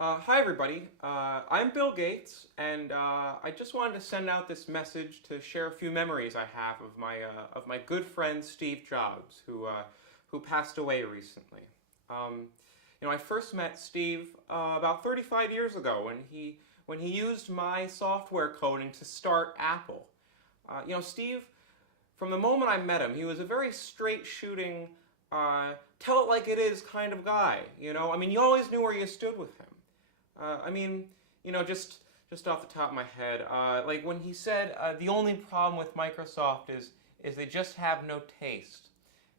Hi everybody, I'm Bill Gates, and I just wanted to send out this message to share a few memories I have of my good friend Steve Jobs, who passed away recently. I first met Steve about 35 years ago when he used my software coding to start Apple. Steve, from the moment I met him, he was a very straight-shooting, tell it like it is kind of guy. You always knew where you stood with him. Just off the top of my head, like when he said the only problem with Microsoft is they just have no taste,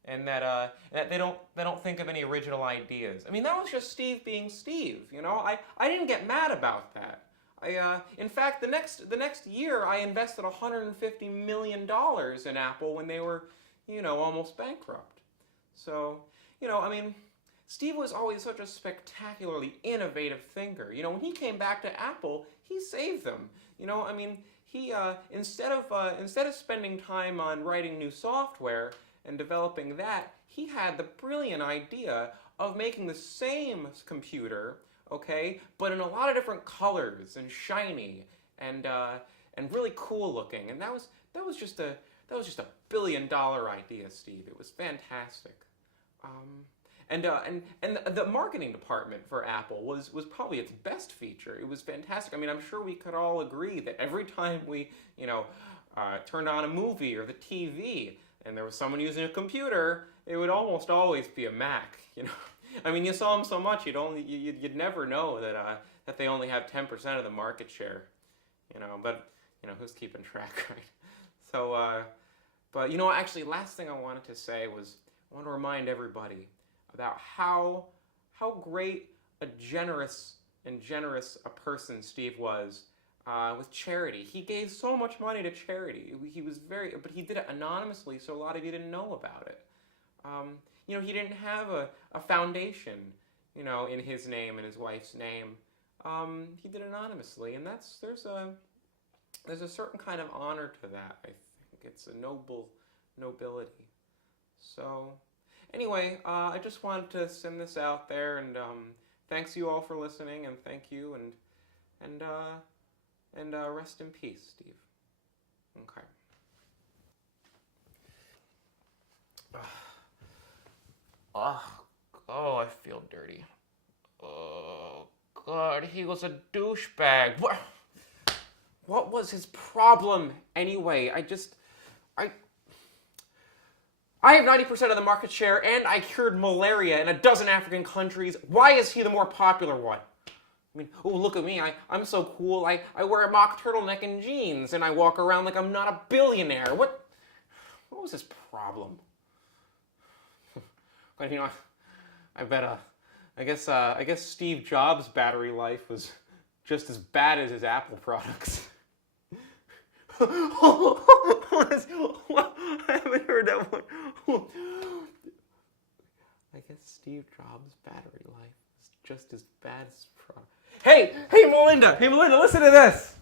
and that they don't think of any original ideas. That was just Steve being Steve. I didn't get mad about that. In fact, the next year I invested $150 million in Apple when they were, almost bankrupt. So, Steve was always such a spectacularly innovative thinker. When he came back to Apple, he saved them. He instead of spending time on writing new software and developing that, he had the brilliant idea of making the same computer, okay, but in a lot of different colors and shiny and really cool looking. And that was just a $1 billion idea, Steve. It was fantastic. And the marketing department for Apple was probably its best feature. It was fantastic. I'm sure we could all agree that every time we, turned on a movie or the TV and there was someone using a computer, it would almost always be a Mac. You saw them so much you'd never know that they only have 10% of the market share. But who's keeping track, right? So, but actually, last thing I wanted to say was I want to remind everybody about how great a generous a person Steve was with charity. He gave so much money to charity. But he did it anonymously, so a lot of you didn't know about it. He didn't have a foundation, in his name and his wife's name. He did it anonymously, and there's a certain kind of honor to that. I think it's a nobility. So. Anyway, I just wanted to send this out there, and thanks you all for listening, and thank you, and rest in peace, Steve. Okay. Oh, I feel dirty. Oh, God, he was a douchebag. What was his problem anyway? I have 90% of the market share, and I cured malaria in a dozen African countries. Why is he the more popular one? Oh, look at me. I'm so cool. I wear a mock turtleneck and jeans, and I walk around like I'm not a billionaire. What was his problem? But, I guess Steve Jobs' battery life was just as bad as his Apple products. I haven't heard that one. I guess Steve Jobs' battery life is just as bad as product. Hey, Melinda, listen to this.